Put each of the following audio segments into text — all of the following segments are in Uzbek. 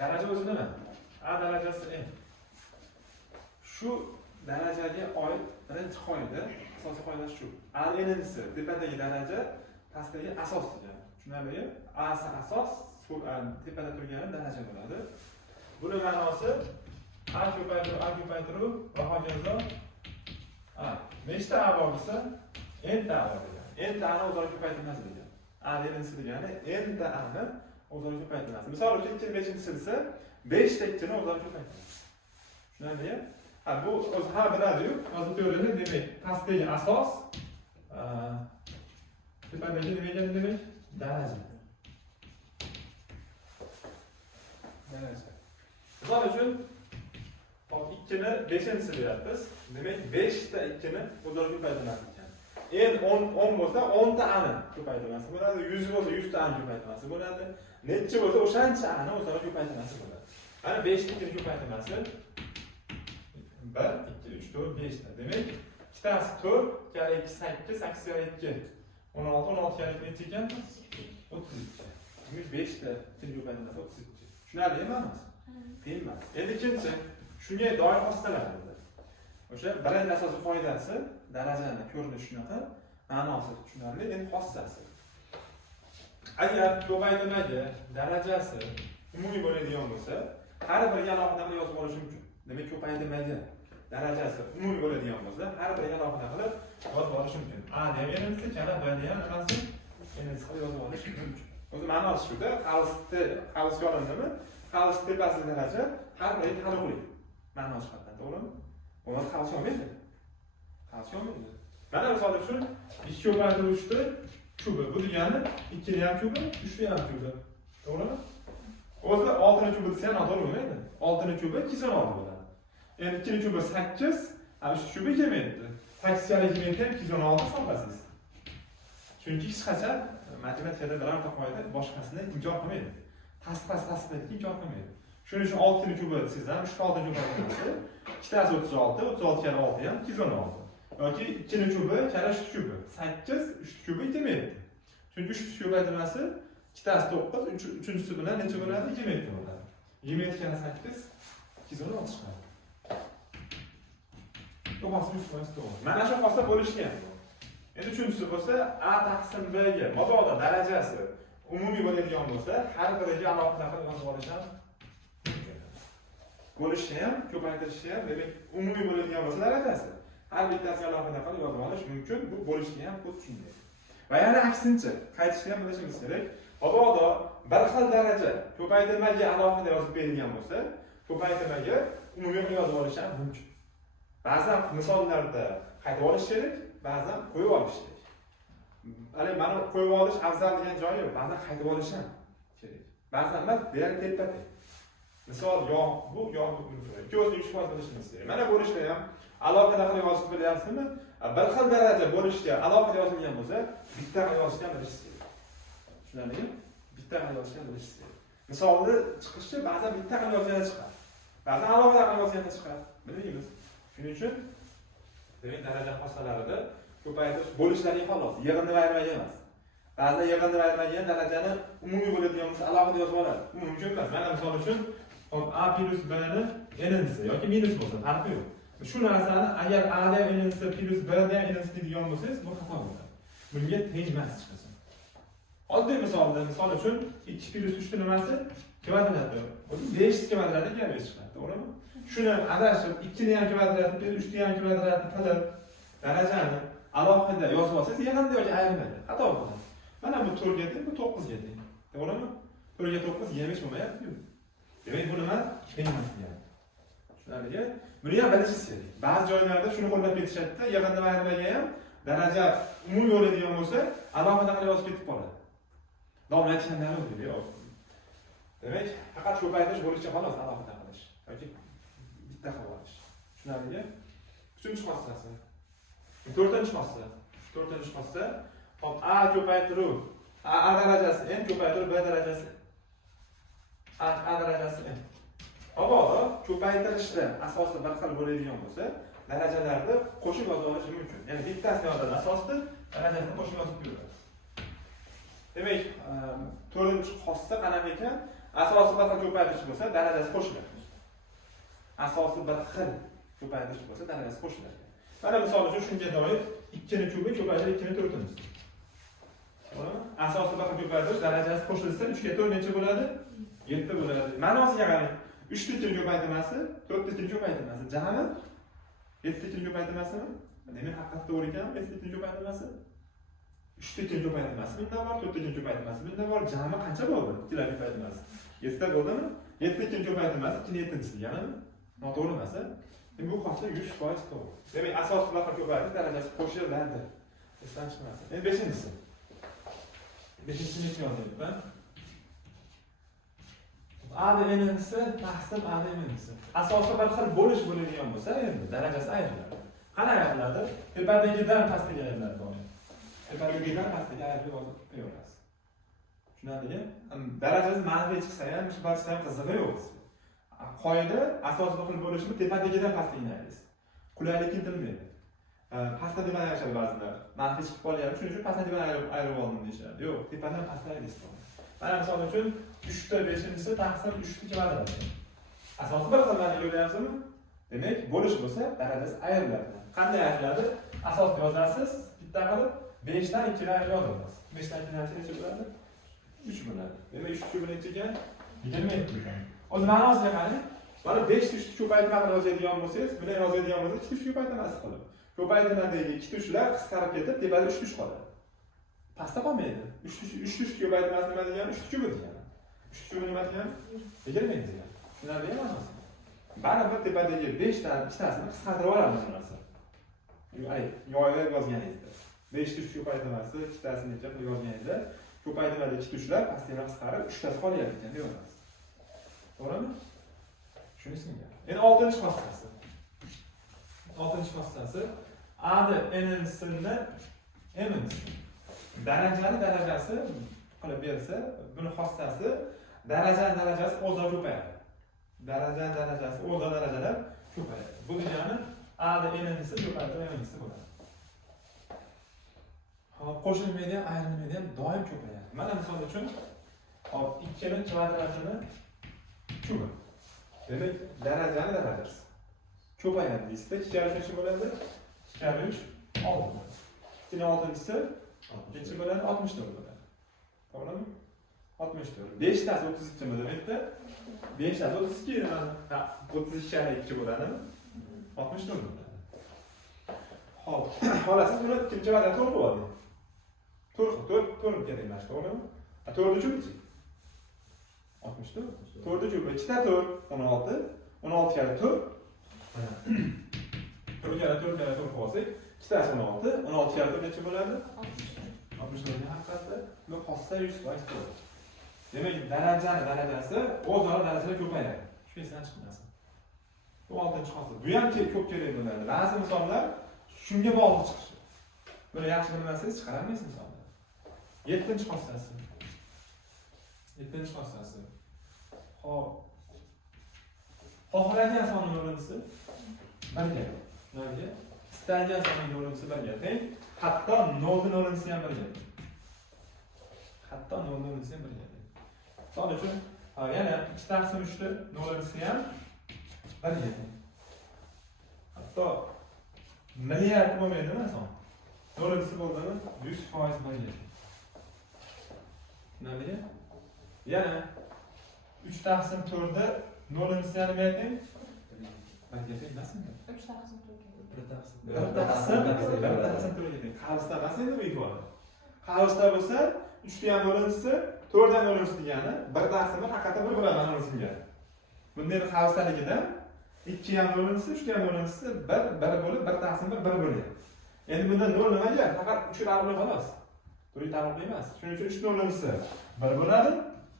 Daraja o'zi nima? A darajasi n. Shu darajaga oid birinchi qoida, asosiy qoida shu. A n'si tepadagi daraja, pastdagi asos degani. Tushunarlimi? A asos, tepada turgani daraja bo'ladi. Buning ma'nosi A ko'paytiruv va hokazo A. Nechta A bo'lsa, n ta A bor degani. N ta A'ni o'zaro ko'paytirmas degani. A n'si degani n ta A'ni o'zaro ko'paytirmas. Misol uchun 2-5-chi desa 5 ta 2ni o'zaro ko'paytirmas. Tushunarlimi? Bu o'zi ha biladi-yu, hozir ko'riladi, demak, pastdagi asos, tepadagi nima ekan demak? Daraja. Daraja. Misol uchun 2 ni 5-si deyapmiz. Demak, 5 ta 2 ni o'zaro ko'paytirmas ekan. N 10 bo'lsa 10 ta A'ni ko'paytirmas bo'ladi, 100 bo'lsa 100 ta A'ni ko'paytirmas bo'ladi. Necha bo'lsa o'shancha A'ni o'zaro ko'paytirmas bo'ladi. Mana 5 ta 2 ni ko'paytirmasi 1, 2, 3, 4, 5 ta. Demak, ikkitasi 4, kala 2, 8, 8 kala 2, 16, 16 kala 2 necha ekan? 32. 105 ta til ko'paytirmasi 32. Tushunarlimi ma'nosi? Qiyin emas. Endi ikkinchi, shunga doir xossalar bor. O'sha birinchi asosiy qoidasi darajani ko'rinishi shunaqa, ma'nosi tushunarli, endi xossasi. Agar ko'paytirmaga darajasi umumiy bo'ladigan bo'lsa, har biriga alohida qilib yozib olish mumkin. Demak, ko'paytirmaga darajasi umumiy bo'ladigan bo'lsa, har biriga alohida qilib yozib olish mumkin. A ham n'si, kana B ham nimasi? N'si qilib yozib olish mumkin. O'zi ma'nosi shuda, qalisi olindimi? Qalisi tepasi daraja har biriga taniqli. Ma'nosi chiqadi, to'g'rimi? Bo'lmasa qalisi olmaydi. Qalisi olmaydi. Mana misol uchun 2 ko'paytiruvchi kubi, bu degani 2 ni ham kubi, 3 ni ham kubi. To'g'rimi? O'zi 6 ni kubi desa ham to'g'ri bo'lmaydi. 6 ni kubi 216 bo'ladi. Endi 2 ni kubi 8, 3 kubi 27. 8 kala 27 ham 216 hisoblasiz. Chunki hech qachon matematikada birorta qoida boshqasini inkor qilmaydi. Tasdiqlashni inkor qilmaydi. Shuning uchun 6 ni kubi desangiz ham 3 ta 6 kubi bo'lsa, ikkitasi 36, 36 kala 6 ham 216. Yoki 2 ni kubi kala 3 kubi 8, 3 kubi 27. Chunki 3 ko'paytirmasi ikkitasi 9, uchinchisi bilan necha bo'ladi? 27 bo'ladi. 27 kala 8 216 chiqadi. To'g'risi 100% to'g'ri. Mana shu xossa bo'lishgan. Endi uchinchisi bo'lsa A taqsim B ga mabodo darajasi umumiy bo'ladigan bo'lsa, har biriga alohida qilib yozib olish ham mumkin. Bo'lishi ham, ko'paytirishi ham, demak, umumiy bo'ladigan bo'lsa darajasi har bittasiga alohida qilib yozib olish mumkin. Bu bo'lishga ham xuddi shunday. Va yana aksincha, qaytishni ham bilishimiz kerak. Mabodo bir xil daraja ko'paytirmaga alohida yozib berilgan bo'lsa, ko'paytirmaga umumiy qilib yozib olish ham mumkin. Ba'zan misollarda qaytib olish kerak, ba'zan qo'yib olish kerak. Hali mana qo'yib olish afzal degan joyi yo'q, ba'zan qaytib olish ham kerak. Ba'zan emas, deyarli teppa-tep. Misol bu ikki o'zini 3% bilishimiz kerak. Mana bo'lishda ham alohida qilib yozib bilyapsizmi? Bir xil daraja bo'lishga alohida yozilgan bo'lsa, bitta qilib yozishni bilishingiz kerak. Tushunarlimi? Bitta qilib yozishni bilishingiz kerak. Misolni chiqishi ba'zan bitta qilib yozganda chiqadi. Ba'zan alohida qilib yozganda chiqadi. Bilmaymiz. Shuning uchun demak daraja xossalarida ko'paytirish bo'lishlariga xolos, yig'inni va ayirmaga emas. Ba'zida yig'inni va ayirmaga darajani umumiy bo'ladigan bo'lsa alohida yozib oladi. Bu mumkin emas. Mana misol uchun A plus B ni n'si yoki minus bo'lsa, farqi yo'q. Shu narsani agar A da ham n'si plus B da ham n'si degan bo'lsangiz, bu xato bo'ladi. Bunga tengmas chiqasan. Oddiy misolda, misol uchun 2 plus 3 ni nimasi? Kvadrat. O'zi 5 kvadratga 5 chiqadi, to'g'rimi? Shuni adashib 2 ni ham kvadratni, 3 ni ham kvadratni qilib darajani alohida yozib olsangiz, yig'inda yoki ayirmada xato bo'ladi. Mana bu 4 ga teng, bu 9 ga teng. To'g'rimi? 4 ga 9 20 bo'lmayapti-ku. Demak, bu nima? Tengmas deyapti. Tushunarlimi? Buni ham bilishingiz kerak. Ba'zi joylarda shuni qo'llab ketishadi-da, yig'inda va ayirmaga ham daraja umumiy bo'ladigan bo'lsa, alohida qilib yozib ketib qoladi. Davom etishdan yo'q. Demak, faqat ko'paytirish bo'licha xolos alohida qilish yoki bitta qilib olish. Tushunarlimi? Uchinchi xossasi. To'rtinchi xossa. To'rtinchi xossa, hop A ko'paytiruv, A darajasi n ko'paytiruv B darajasi A darajasi n. Mabodo ko'paytirishda asosi bir xil bo'ladigan bo'lsa, darajalarni qo'shib yozib olish mumkin. Ya'ni bittasini yozadi asosda, darajasini qo'shib yozib beramiz. Demak, to'rtinchi xossa qanaqa ekan? Asosiy bir xil ko'paytirish bo'lsa, darajasi qo'shiladi. Asosiy bir xil ko'paytirish bo'lsa, darajasi qo'shiladi. Mana misol uchun shunga doir 2 ni kubi ko'paytirib 2 ni 4'imiz. To'g'rimi? Asosiy bir xil ko'paytirish darajasi qo'shilsa 3 ga 4 necha bo'ladi? 7 bo'ladi. Ma'nosiga qarang. 3 tekin ko'paytirmasi, 4 tekin ko'paytirmasi. Jami 7 tekin ko'paytirmasimi? Demak, haqiqatda to'g'ri ekan, 7 tekin ko'paytirmasi. 3 tekin ko'paytirmasi bunda bor, 4 tekin ko'paytirmasi bunda bor. Jami qancha bo'ldi? 2 lar ko'paytirmasi. 7 ta bo'ldimi? 7 tekin ko'paytirmasi 2 ni 7-si deganimi? Noto'g'ri emas. Bu xossa 100% to'g'ri. Demak, asosiy bir xil ko'paytirish darajasi qo'shiladi. Esdan chiqmasin. Endi 5-inchisi. 5-inchini yozayapman. A demenisi taqsim A demenisi. Asosiy bir xil bo'lish bo'ladigan bo'lsa, endi darajasi ayriladi. Qanday ayriladi? Tepadagidan pastiga ayriladi. Tepadagidan pastiga ayrilib qo'yamiz. Tushunadingmi? Darajasi manfiy chiqsa ham, musbat chiqsa ham qizig'i yo'q. Qoida asosiy bir xil bo'lishni tepadagidan pastiga ayriladi. Qulaylik keltirmaydi. Pasta deb aytishadi ba'zilar. Manfiy chiqib qolyapti, shuning uchun pasta deb ayirib oldim deyishadi. Yo'q, tepadan pastga ayriladi. Mana misol uchun 3 ta 5-inchisi taqsim 3 ga barobar. Asosiy bir xillarni ko'ryapsizmi? Demak, bo'lish bo'lsa, darajasi ayriladi. Qanday ayriladi? Asosni yozasiz, bitta qilib 5 dan 2 ga yozasiz. 5 dan 2 necha bo'ladi? 3 bo'ladi. Demak, 3 bilan nechaga? 27 bo'ladi. O'zi ma'nosiga qarang. Mana 5 tushni ko'paytirma qilib yozadigan bo'lsangiz, buni yozadigan bo'lsangiz 2 tush ko'paytirmasi qilib. Ko'paytirmadagi 2 tushlar qisqarib ketib, tepada 3 tush qoladi. Pastda qolmaydi. 3 tush ko'paytirmasi nima degani? 3 kubi degani. 3 kubi nima degani? 20 degani. Tushunarlimi ma'nosi? Baribir tepadagi 5 dan 2 tasini qisqartirib olamiz bu narsa. Yoyib yozganingizda 5 tush ko'paytirmasi 2 tasini necha qilib yozganingizda ko'paytirmada 2 tushlar pastga qisqarib 3 tasi qolyapti ekan deb yozasiz. To'g'rimi? Shunisiga. Endi 6-xossasi. 6-xossasi A n'sini m'nisi. Darajasi qilib bersa, buni xossasi darajasi o'zaro ko'payadi. Darajasi o'zaro darajalar ko'payadi. Bu degani A n'si ko'paytirib m'nisi bo'ladi. Hop, qo'shilmaydi ham, ayrilmaydi ham doim ko'payadi. Mana misol uchun, hop 2 ning kvadratini kubi. Demak, darajasi ko'payadi deysizda, 2 karra 3 bo'ladi. 2 karra 3 6. 2 ning 6-si necha bo'ladi? 64 bo'ladi. To'g'rimi? 64. 5 tasi 32 mi demakda? 5 tasi 32 mana. Ha, 32 karra 2 bo'ladimi? 64 bo'ladi. Xo'p, xolasiz buni ikkinchi variant to'g'ri bo'ladi. To'g'ri kerakmas, to'g'rimi? 4-chi 64. 4-chi 2 ta 4 16. 16 karra 4. Mana. 4 karra 4 karra 4 qilsak, 2 tasi 16. 16 karra 4 necha bo'ladi? 64 haqiqatda bu xossa 100% bo'ladi. Demak, darajasi o'zaro darajada ko'payadi. Shu esdan chiqmasin. Bu 6-xossa. Bu ham ko'p kerak bo'ladi. Ba'zi misollar shunga bog'liq chiqishi. Buni yaxshi bilmasangiz chiqara olmaysiz misollar. 7-xossasi. 7-xossasi. Xo'p. Xohlagan sonning o'rnisi 1 ga. Nolga. Istalgan sonning o'rnisi 1 ga teng. Hatto 0 ning o'rnisi ham 1 ga. Hatto 0 ning o'rnisi ham 1 ga. Misol uchun, yana 2 taqsim 3 ning o'rnisi ham 1 ga. Hatto milliard bo'lmaydimi son? O'rnisi bo'ldimi? 100% 1 ga. Nima? Yana 3 taqsim 4 ni 0'nisi ham nima ayting? 1 ga emasmi? 3 taqsim 4 1 taqsim 4 ga. Qavsda emas endi bu ifode. Qavsda bo'lsa 3 dan 0'nisi 4 dan 0'nisi degani 1 taqsim haqiqatan 1 bo'ladi mana bunisiga. Bunday qavsdaligidan 2 dan 0'nisi 3 dan 0'nisi 1 bo'lib 1 taqsim 1 bo'ladi. Endi bunda 0 nimaga? Faqat 3 ga taalluqli xolos. 4 ga taalluqli emas. Shuning uchun 3 0'nisi 1 bo'ladi,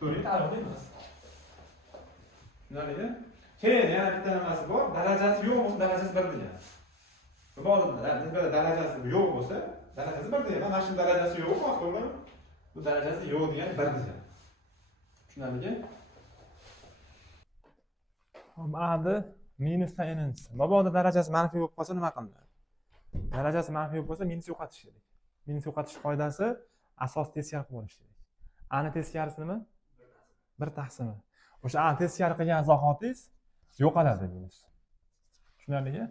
4 ga taalluqli emas. Tushunarlimi? Keyin yana bitta nimasi bor. Darajasi yo'q bo'lsa, darajasi 1 degan. Bu bo'ladi, darajasi yo'q bo'lsa, darajasi 1 degan. Mana shu darajasi yo'q bo'lsa, bu darajasi yo'q degan 1 degan. Tushunarlimi? Hop, A minus n'si. Mabodo darajasi manfiy bo'lib qolsa nima qilinadi? Darajasi manfiy bo'lib qolsa minus yo'qotish kerak. Minus yo'qotish qoidasi asos teskari qilib olish kerak. A ni teskarisi nima? 1 taqsimi. O'sha teskari qilgan zahotingiz yo'qoladi minus. Tushunarlimi?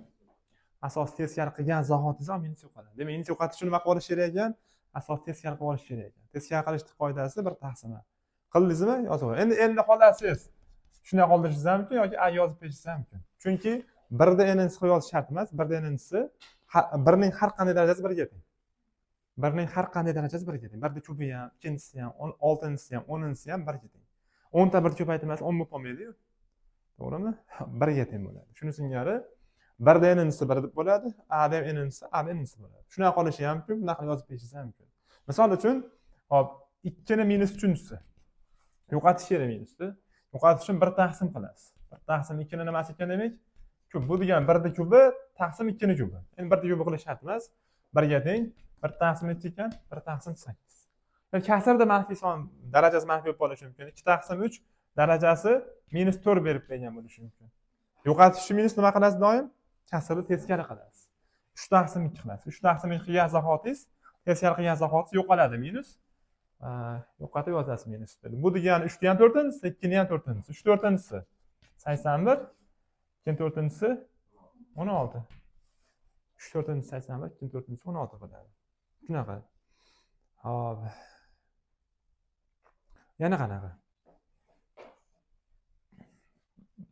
Asos teskari qilgan zahotingiz ham minus yo'qoladi. Demak, minus yo'qotish uchun nima qilib olish kerak ekan? Asos teskari qilib olish kerak ekan. Teskari qilishning qoidasi 1 taqsimi. Qildingizmi? Yozib oling. Endi xohlasiz shunday qoldirishingiz ham mumkin yoki a yozib berishingiz ham mumkin. Chunki 1 da n-ni qo'yib olish shart emas. 1 da n-si 1 ning har qanday darajasi 1 ga teng. 1 ning har qanday darajasi 1 ga teng. 1 da ko'pi ham, ikkinchisi ham, 6-si ham, 10-si ham 1 ga teng. 10 ta 1 ko'paytirmasi 10 bo'lib qolmaydi-ku. To'g'rimi? 1 ga teng bo'ladi. Shuni singari 1 da n-si 1 deb bo'ladi, a da n-si a da n-si bo'ladi. Shunday qolishi ham mumkin, bunaqa yozib berishingiz ham mumkin. Misol uchun, hop, 2 ni minus 3-chi. Yo'qotish kerak minusni. Yo'qotish uchun 1 taqsim qilasiz. 1 taqsim 2 ni nimasi ekan demak? Ko'p. Bu degan 1 da kubi taqsim 2 ni kubi. Endi 1 da kubi qilish shart emas. 1 ga teng 1 taqsim 2 ekan, 1 taqsim 8. Yani kasrda manfiy son darajasi manfiy bo'lib qolishi mumkin. 2 taqsim 3 darajasi minus 4 berib qo'ygan bo'lishi mumkin. Yo'qotish uchun minus nima qilasiz doim? Kasrni teskari qilasiz. 3 taqsim 2 qilasiz. 3 taqsim 2 qilgan zahotingiz teskari qilgan zahotingiz yo'qoladi minus. Yo'qotib yozasiz minus. Bu degani 3 ni ham 4-si, 2 ni ham 4-si. 3 4-si 81, 2 4-si 16. 3 4-si 81, 2 4-si 16 bo'ladi. Shunaqa. Hop. Yana qanaqa?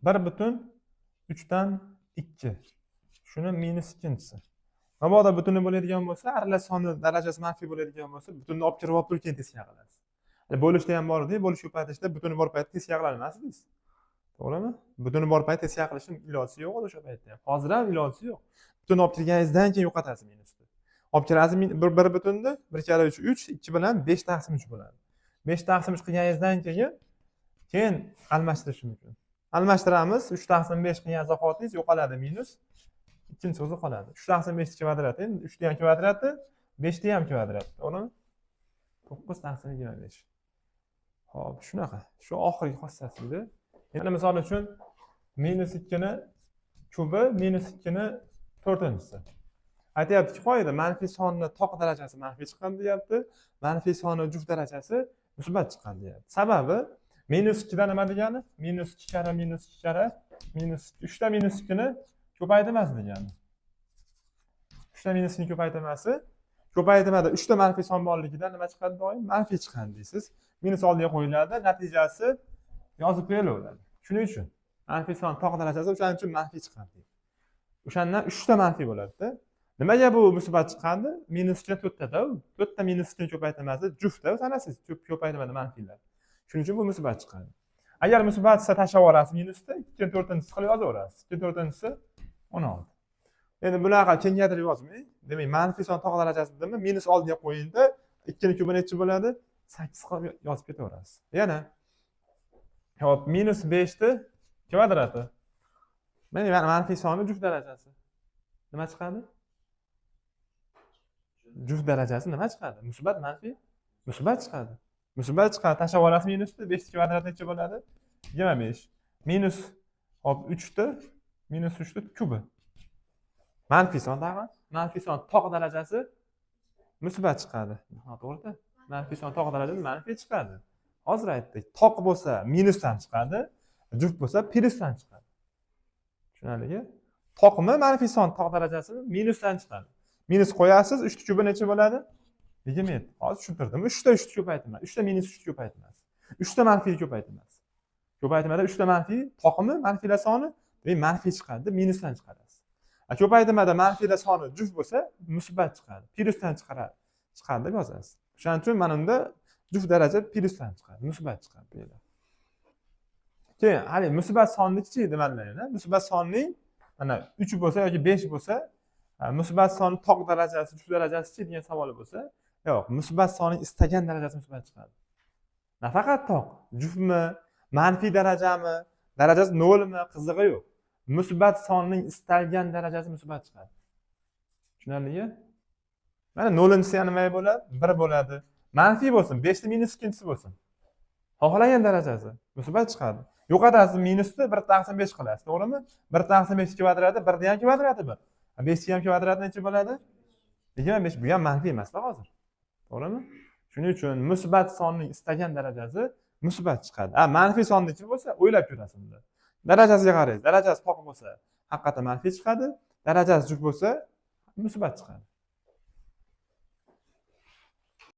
1/3 dan 2. Shuni minus 2-si. Mabodo butuni bo'ladigan bo'lsa, aralash soni darajasi manfiy bo'ladigan bo'lsa, butunni olib kirib olib turib keyin teskari qilasiz. Bo'lishda ham bor-ku, bo'lish ko'paytirishda butuni bor paytda teskari qilaolmassiz. To'g'rimi? Butuni bor paytda teskari qilishning iloji yo'q o'sha paytda ham. Hozir ham iloji yo'q. Butun olib kirganingizdan keyin yo'qotasiz minusni. Olib kirasiz 1 butunni 1 kara 3 3, 2 bilan 5 taqsim 3 bo'ladi. 5 taqsim 3 qilganingizdan keyin almashtirish mumkin. Almashtiramiz, 3 taqsim 5 qilgan zahotingiz yo'qoladi minus. Ikkinchi o'zi qoladi. 3 taqsim 5 kvadrati, endi 3 ni ham kvadrati, 5 ni ham kvadrati, to'g'rimi? 9 taqsim 25. Xo'p, shunaqa. Shu oxirgi xossasi. Endi misol uchun minus 2 ni kubi minus 2 ni 4-si. Aytayapti-ki, qoida manfiy sonni toq darajasi manfiy chiqqan deyapti, manfiy sonni juft darajasi musbat chiqqan deyapti. Sababi minus 2 da nima degani? Minus 2 kara minus 2 kara minus 3 da minus 2 ni ko'paytirmas degani. 3 da minus 2 ni ko'paytirmasi, ko'paytirmada 3 da manfiy son borligidan nima chiqadi doim? Manfiy chiqqan deysiz. Minus oldiga qo'yiladi, natijasi yozib qo'yilaveradi. Shuning uchun manfiy son toq darajasi o'shaning uchun manfiy chiqqan deydi. O'shandan 3 ta manfiy bo'ladi-da. Nimaga bu musbat chiqqandi? Minus 2 4 da, 4 ta minus 2 ni ko'paytirmasi juftda sanasiz, ko'paytirmada manfiylar. Shuning uchun bu musbat chiqqadi. Agar musbat esa tashlab yuborasiz minusda, 2 4-si qilib yozaverasiz. 2 4-si 16. Endi bunaqa kengaytirib yozmang. Demak, manfiy son toq darajasi dedimi? Minus oldiga qo'yingda 2 ni kubi necha bo'ladi? 8 qilib yozib ketaverasiz. Yana hop, minus 5 ni kvadrati. Mana manfiy soni juft darajasi. Nima chiqadi? Juft darajasi nima chiqadi? Musbat manfiy? Musbat chiqadi. Musbat chiqadi. Tashlab yuborasiz minusni, 5 kvadrat necha bo'ladi? 25. Minus hop 3 ni minus 3 ni kubi. Manfiy son tag'in. Manfiy son toq darajasi musbat chiqadi. Ha, to'g'ri-da? Manfiy son toq darajasi manfiy chiqadi. Hozir aytdik. Toq bo'lsa minusdan chiqadi, juft bo'lsa plyusdan chiqadi. Tushunarlimi? Toqmi manfiy son toq darajasi minusdan chiqadi. Minus qo'yasiz, 3 ni kubi necha bo'ladi? 27. Hozir tushuntirdim. 3 ta 3 ni ko'paytirmas. 3 ta minus 3 ni ko'paytirmas. 3 ta manfiy ko'paytirmas. Ko'paytirmada 3 ta manfiy, toqimi manfiylar soni, demak manfiy chiqadi, minusdan chiqarasiz. Ko'paytirmada manfiylar soni juft bo'lsa, musbat chiqadi. Plyusdan chiqadi deb yozasiz. O'shaning uchun mana bunda juft daraja plyusdan chiqadi, musbat chiqadi deydi. Keyin, hali musbat sonni-chi nimalarni? Musbat sonning mana 3 bo'lsa yoki 5 bo'lsa, musbat son toq darajasi, juft darajasi-chi degan savol bo'lsa, yo'q, musbat sonning istagan darajasi musbat chiqadi. Nafaqat toq, juftmi, manfiy darajami, darajasi 0 mi, qizig'i yo'q. Musbat sonning istalgan darajasi musbat chiqadi. Tushunarlimi? Mana 0-si ham nima bo'ladi? 1 bo'ladi. Manfiy bo'lsin, 5 ni minus 2-si bo'lsin. Xohlagan darajasi musbat chiqadi. Yo'qotasiz minusni 1 taqsim 5 qilasiz, to'g'rimi? 1 taqsim 5 kvadrati 1 ni ham kvadrati 1. 5 ni ham kvadrati necha bo'ladi? 25. Bu ham manfiy emas-da hozir. To'g'rimi? Shuning uchun musbat sonning istagan darajasi musbat chiqadi. Manfiy sonniki bo'lsa, o'ylab ko'rasiz unda. Darajasiga qaraysiz. Darajasi pok bo'lsa, haqiqatan manfiy chiqadi. Darajasi juft bo'lsa, musbat chiqadi.